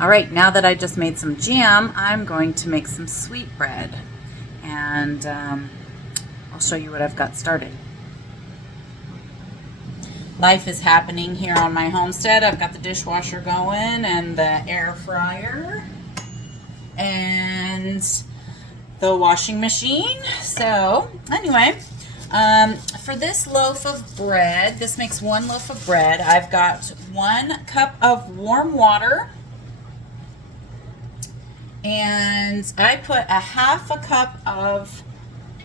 All right, now that I just made some jam, I'm going to make some sweetbread, and I'll show you what I've got started. Life is happening here on my homestead. I've got the dishwasher going and the air fryer and the washing machine. So anyway, for this loaf of bread, this makes 1 loaf of bread. I've got 1 cup of warm water, and I put a half a cup of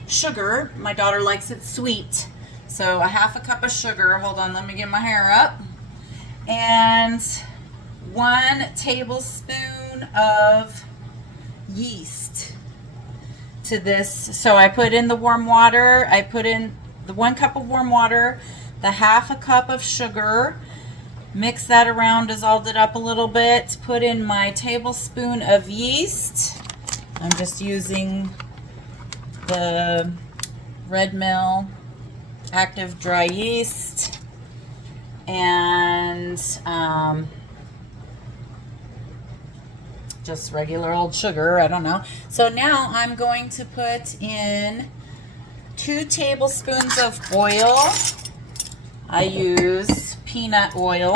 sugar. My daughter likes it sweet, so a half a cup of sugar. Hold on, let me get my hair up. And 1 tablespoon of yeast to this. So I put in the warm water. I put in the 1 cup of warm water, the half a cup of sugar. Mix that around, dissolved it up a little bit. Put in my tablespoon of yeast. I'm just using the Red Mill active dry yeast, and just regular old sugar, I don't know. So now I'm going to put in 2 tablespoons of oil. I use peanut oil.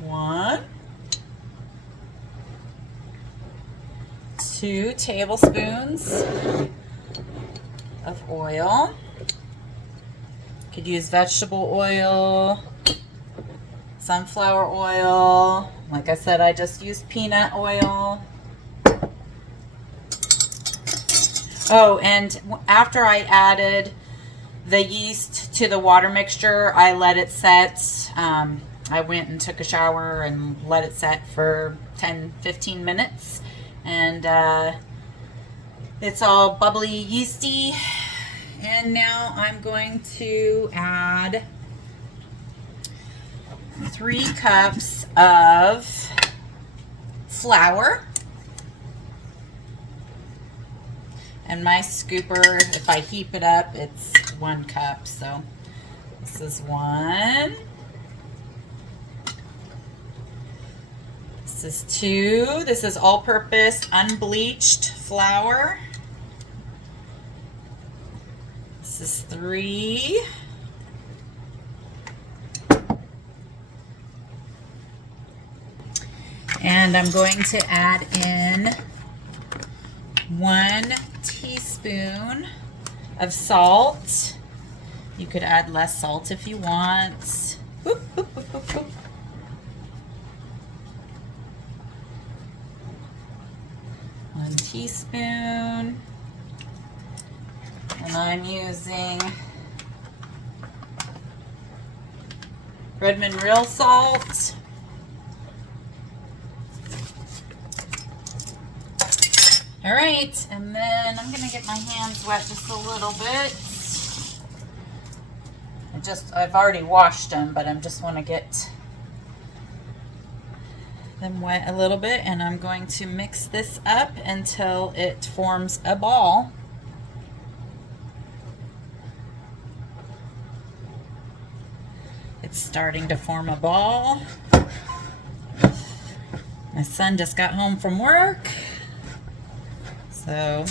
One, 2 tablespoons of oil. Could use vegetable oil, sunflower oil. Like I said, I just use peanut oil. Oh, and after I added the yeast to the water mixture, I let it set. I went and took a shower and let it set for 10-15 minutes. And it's all bubbly, yeasty. And now I'm going to add 3 cups of flour. And my scooper, if I heap it up, it's 1 cup. So this is 1. This is 2. This is all-purpose unbleached flour. This is 3. And I'm going to add in 1 teaspoon of salt. You could add less salt if you want. Boop, boop, boop, boop, boop. 1 teaspoon. And I'm using Redmond real salt. All right, and then I'm gonna get my hands wet just a little bit. I've already washed them, but I just want to get them wet a little bit, and I'm going to mix this up until it forms a ball. It's starting to form a ball. My son just got home from work. So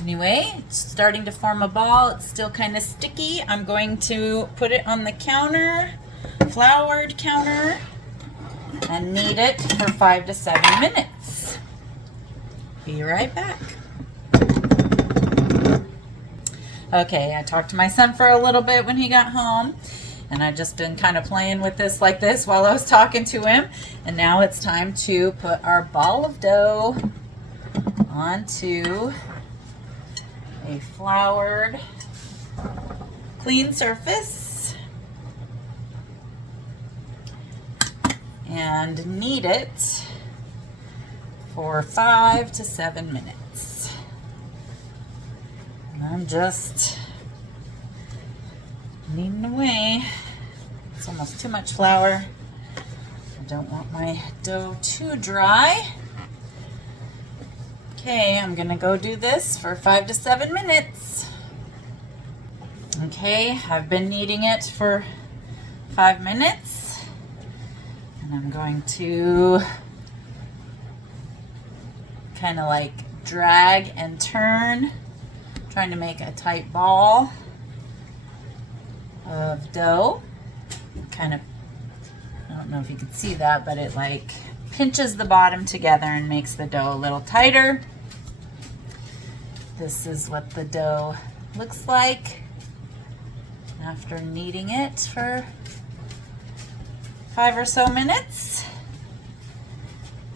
anyway, it's starting to form a ball. It's still kind of sticky. I'm going to put it on the counter, floured counter, and knead it for 5 to 7 minutes. Be right back. Okay, I talked to my son for a little bit when he got home, and I've just been kind of playing with this like this while I was talking to him. And now it's time to put our ball of dough onto a floured, clean surface and knead it for 5 to 7 minutes. And I'm just kneading away. It's almost too much flour. I don't want my dough too dry. Okay, I'm gonna go do this for 5 to 7 minutes. Okay, I've been kneading it for 5 minutes, and I'm going to kind of like drag and turn, trying to make a tight ball of dough. Kind of, I don't know if you can see that, but it like pinches the bottom together and makes the dough a little tighter. This is what the dough looks like after kneading it for 5 or so minutes.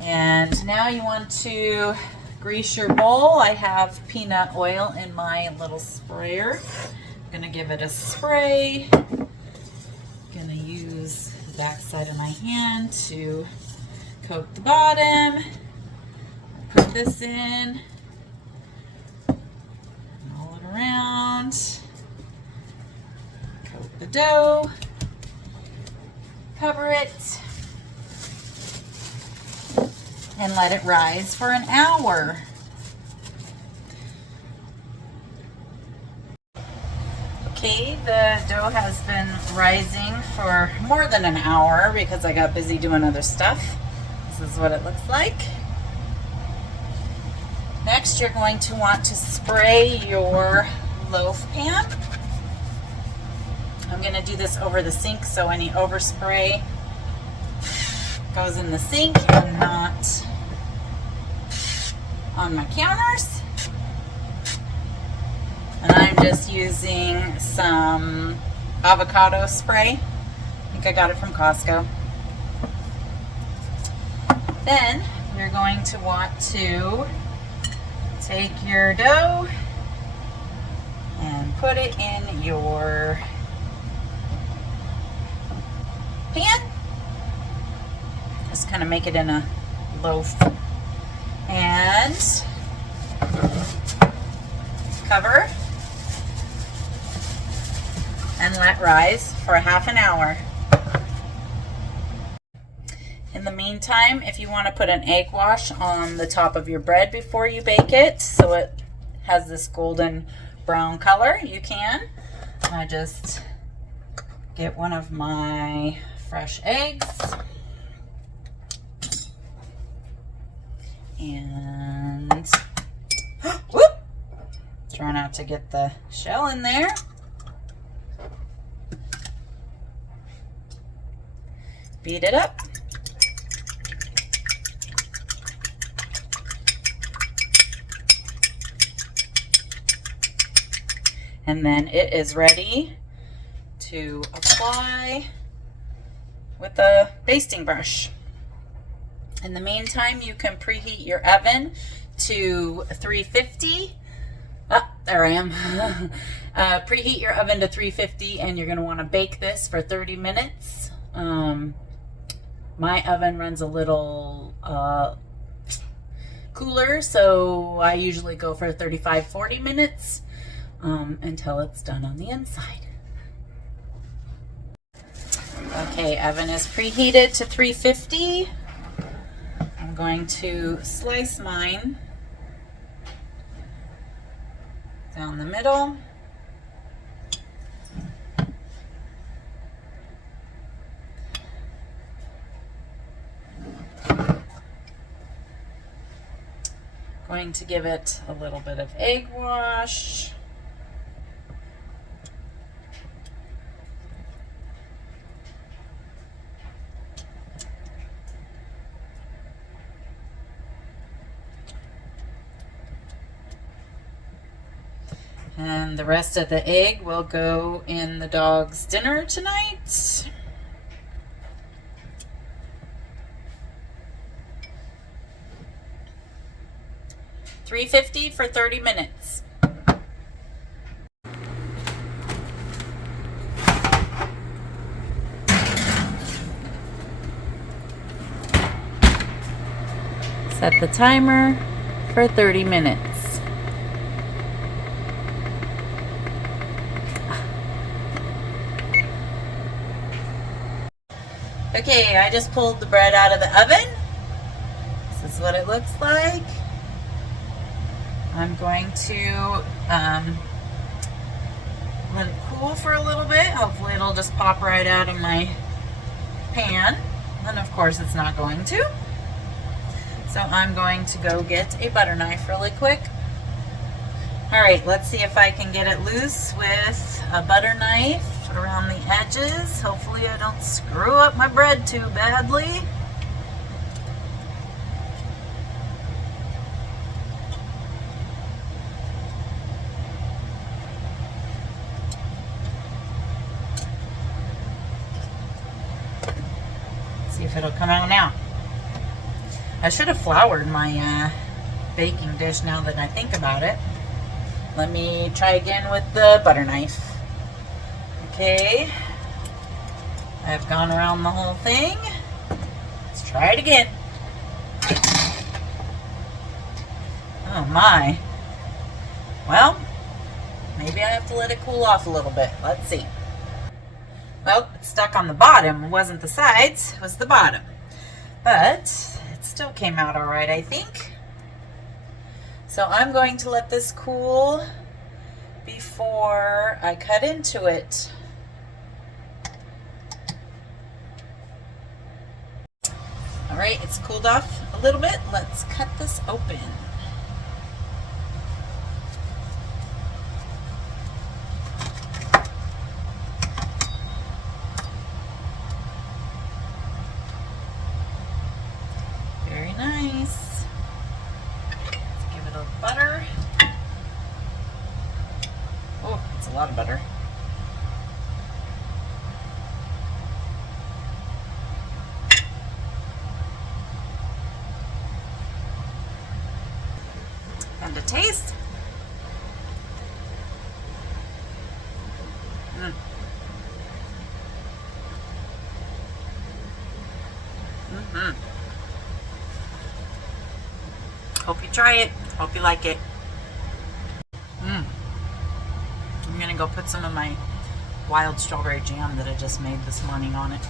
And now you want to grease your bowl. I have peanut oil in my little sprayer. I'm gonna give it a spray. Gonna use the back side of my hand to coat the bottom. Put this in, roll it around. Coat the dough, cover it, and let it rise for an hour. Okay, the dough has been rising for more than an hour because I got busy doing other stuff. This is what it looks like. Next, you're going to want to spray your loaf pan. I'm going to do this over the sink, so any overspray goes in the sink and not on my counters. And I'm just using some avocado spray. I think I got it from Costco. Then you're going to want to take your dough and put it in your pan. Just kind of make it in a loaf and cover and let rise for half an hour. In the meantime, if you want to put an egg wash on the top of your bread before you bake it so it has this golden brown color, you can. I just get one of my fresh eggs and whoop, trying not to get the shell in there. Beat it up. And then it is ready to apply with a basting brush. In the meantime, you can preheat your oven to 350. There I am. Preheat your oven to 350 and you're going to want to bake this for 30 minutes. My oven runs a little cooler, so I usually go for 35-40 minutes until it's done on the inside. Okay, oven is preheated to 350. I'm going to slice mine down the middle. Going to give it a little bit of egg wash. And the rest of the egg will go in the dog's dinner tonight. $350 for 30 minutes. Set the timer for 30 minutes. Okay, I just pulled the bread out of the oven. This is what it looks like. I'm going to let it cool for a little bit. Hopefully it'll just pop right out of my pan. And of course it's not going to. So I'm going to go get a butter knife really quick. All right, let's see if I can get it loose with a butter knife around the edges. Hopefully I don't screw up my bread too badly. See if it'll come out now. I should have floured my baking dish now that I think about it. Let me try again with the butter knife. Okay, I've gone around the whole thing. Let's try it again. Oh my. Well, maybe I have to let it cool off a little bit. Let's see. Well, it's stuck on the bottom. It wasn't the sides, it was the bottom. But it still came out all right, I think. So I'm going to let this cool before I cut into it. All right, it's cooled off a little bit. Let's cut this open. Very nice. Let's give it a butter. Oh, it's a lot of butter. And a taste. Hope you try it. Hope you like it. I'm gonna go put some of my wild strawberry jam that I just made this morning on it.